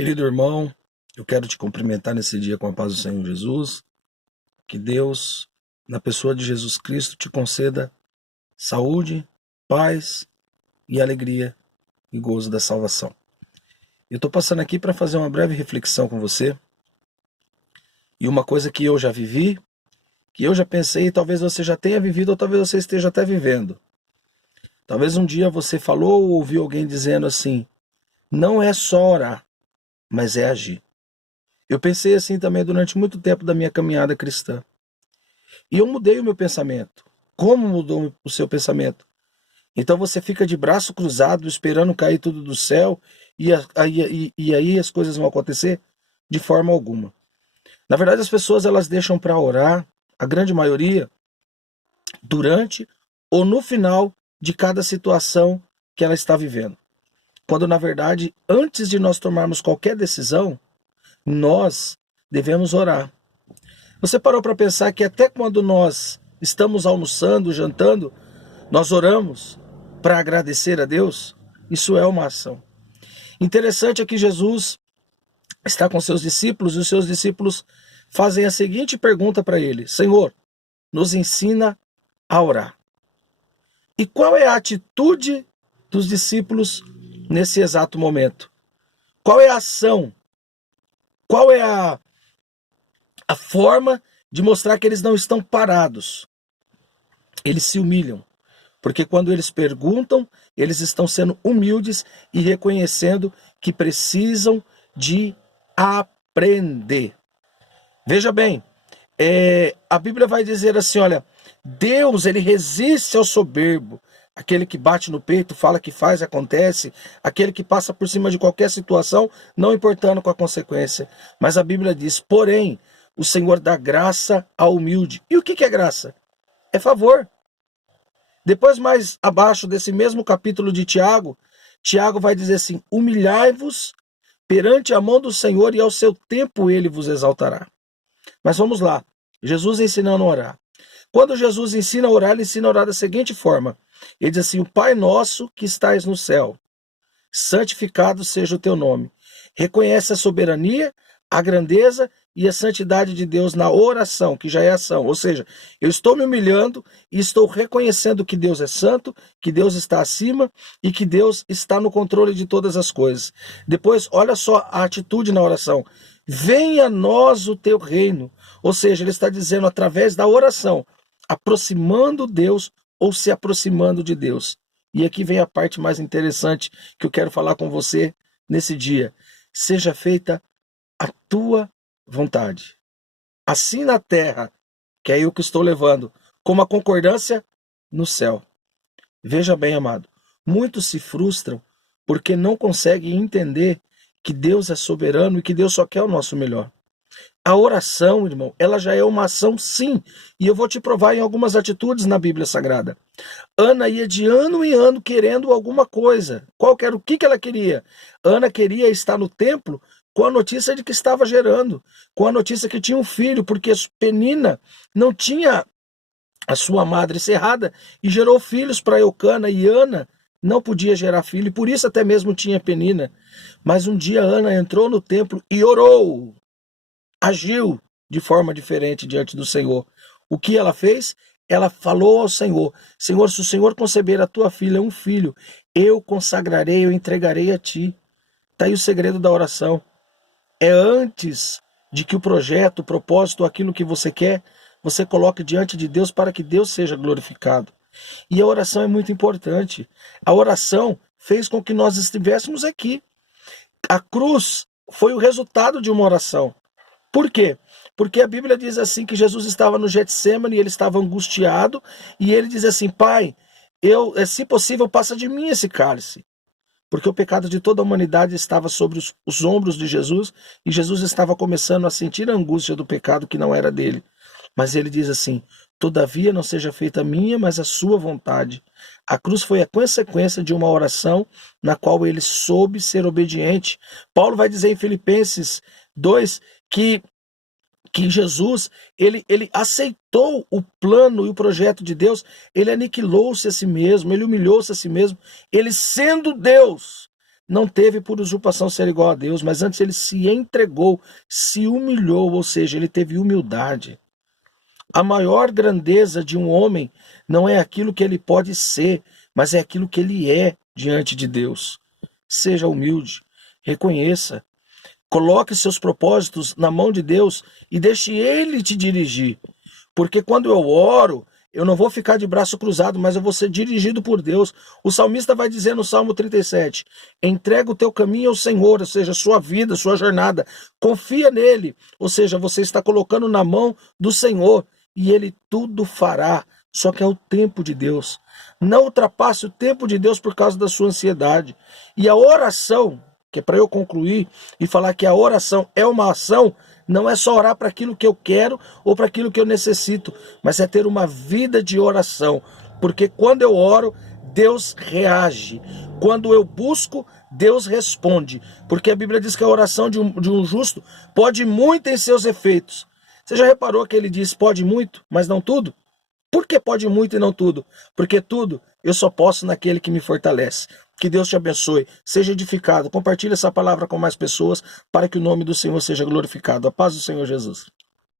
Querido irmão, eu quero te cumprimentar nesse dia com a paz do Senhor Jesus. Que Deus, na pessoa de Jesus Cristo, te conceda saúde, paz e alegria e gozo da salvação. Eu estou passando aqui para fazer uma breve reflexão com você. E uma coisa que eu já vivi, que eu já pensei, e talvez você já tenha vivido, ou talvez você esteja até vivendo. Talvez um dia você falou ou ouviu alguém dizendo assim: não é só orar, mas é agir. Eu pensei assim também durante muito tempo da minha caminhada cristã. E eu mudei o meu pensamento. Como mudou o seu pensamento? Então você fica de braço cruzado, esperando cair tudo do céu, e aí as coisas vão acontecer? De forma alguma. Na verdade, as pessoas elas deixam para orar, a grande maioria, durante ou no final de cada situação que ela está vivendo. Quando, na verdade, antes de nós tomarmos qualquer decisão, nós devemos orar. Você parou para pensar que até quando nós estamos almoçando, jantando, nós oramos para agradecer a Deus? Isso é uma ação. Interessante é que Jesus está com seus discípulos e os seus discípulos fazem a seguinte pergunta para ele: Senhor, nos ensina a orar. E qual é a atitude dos discípulos nesse exato momento? Qual é a ação? Qual é a forma de mostrar que eles não estão parados? Eles se humilham, porque quando eles perguntam, eles estão sendo humildes e reconhecendo que precisam de aprender. Veja bem, a Bíblia vai dizer assim, olha, Deus ele resiste ao soberbo, aquele que bate no peito, fala que faz, acontece, aquele que passa por cima de qualquer situação, não importando com a consequência. Mas a Bíblia diz, porém, o Senhor dá graça ao humilde. E o que é graça? É favor. Depois, mais abaixo desse mesmo capítulo de Tiago, Tiago vai dizer assim: humilhai-vos perante a mão do Senhor e ao seu tempo ele vos exaltará. Mas vamos lá, Jesus ensinando a orar. Quando Jesus ensina a orar, ele ensina a orar da seguinte forma. Ele diz assim: o Pai nosso que estais no céu, santificado seja o teu nome. Reconhece a soberania, a grandeza e a santidade de Deus na oração, que já é ação. Ou seja, eu estou me humilhando e estou reconhecendo que Deus é santo, que Deus está acima e que Deus está no controle de todas as coisas. Depois, olha só a atitude na oração. Venha a nós o teu reino. Ou seja, ele está dizendo através da oração, aproximando Deus ou se aproximando de Deus. E aqui vem a parte mais interessante que eu quero falar com você nesse dia. Seja feita a tua vontade, assim na terra, que é eu que estou levando, como a concordância no céu. Veja bem, amado, muitos se frustram porque não conseguem entender que Deus é soberano e que Deus só quer o nosso melhor. A oração, irmão, ela já é uma ação sim, e eu vou te provar em algumas atitudes na Bíblia Sagrada. Ana ia de ano em ano querendo alguma coisa. O que ela queria? Ana queria estar no templo com a notícia de que estava gerando, com a notícia que tinha um filho, porque Penina não tinha a sua madre cerrada e gerou filhos para Eucana, e Ana não podia gerar filho, e por isso até mesmo tinha Penina. Mas um dia Ana entrou no templo e orou, agiu de forma diferente diante do Senhor. O que ela fez? Ela falou ao Senhor: Senhor, se o Senhor conceber a tua filha um filho, eu consagrarei, eu entregarei a ti. Está aí o segredo da oração. É antes de que o projeto, o propósito, aquilo que você quer, você coloque diante de Deus para que Deus seja glorificado. E a oração é muito importante. A oração fez com que nós estivéssemos aqui. A cruz foi o resultado de uma oração. Por quê? Porque a Bíblia diz assim que Jesus estava no Getsêmani, ele estava angustiado, e ele diz assim: Pai, se possível, passa de mim esse cálice. Porque o pecado de toda a humanidade estava sobre os ombros de Jesus, e Jesus estava começando a sentir a angústia do pecado que não era dele. Mas ele diz assim: todavia não seja feita a minha, mas a sua vontade. A cruz foi a consequência de uma oração na qual ele soube ser obediente. Paulo vai dizer em Filipenses 2 que Jesus, ele aceitou o plano e o projeto de Deus, ele aniquilou-se a si mesmo, ele humilhou-se a si mesmo, ele sendo Deus, não teve por usurpação ser igual a Deus, mas antes ele se entregou, se humilhou, ou seja, ele teve humildade. A maior grandeza de um homem não é aquilo que ele pode ser, mas é aquilo que ele é diante de Deus. Seja humilde, reconheça, coloque seus propósitos na mão de Deus e deixe Ele te dirigir. Porque quando eu oro, eu não vou ficar de braço cruzado, mas eu vou ser dirigido por Deus. O salmista vai dizer no Salmo 37, entrega o teu caminho ao Senhor, ou seja, sua vida, sua jornada, confia nele, ou seja, você está colocando na mão do Senhor e Ele tudo fará, só que é o tempo de Deus. Não ultrapasse o tempo de Deus por causa da sua ansiedade. E a oração, que é para eu concluir e falar que a oração é uma ação, não é só orar para aquilo que eu quero ou para aquilo que eu necessito, mas é ter uma vida de oração, porque quando eu oro, Deus reage. Quando eu busco, Deus responde, porque a Bíblia diz que a oração de um justo pode muito em seus efeitos. Você já reparou que ele diz pode muito, mas não tudo? Por que pode muito e não tudo? Porque tudo eu só posso naquele que me fortalece. Que Deus te abençoe, seja edificado. Compartilhe essa palavra com mais pessoas para que o nome do Senhor seja glorificado. A paz do Senhor Jesus.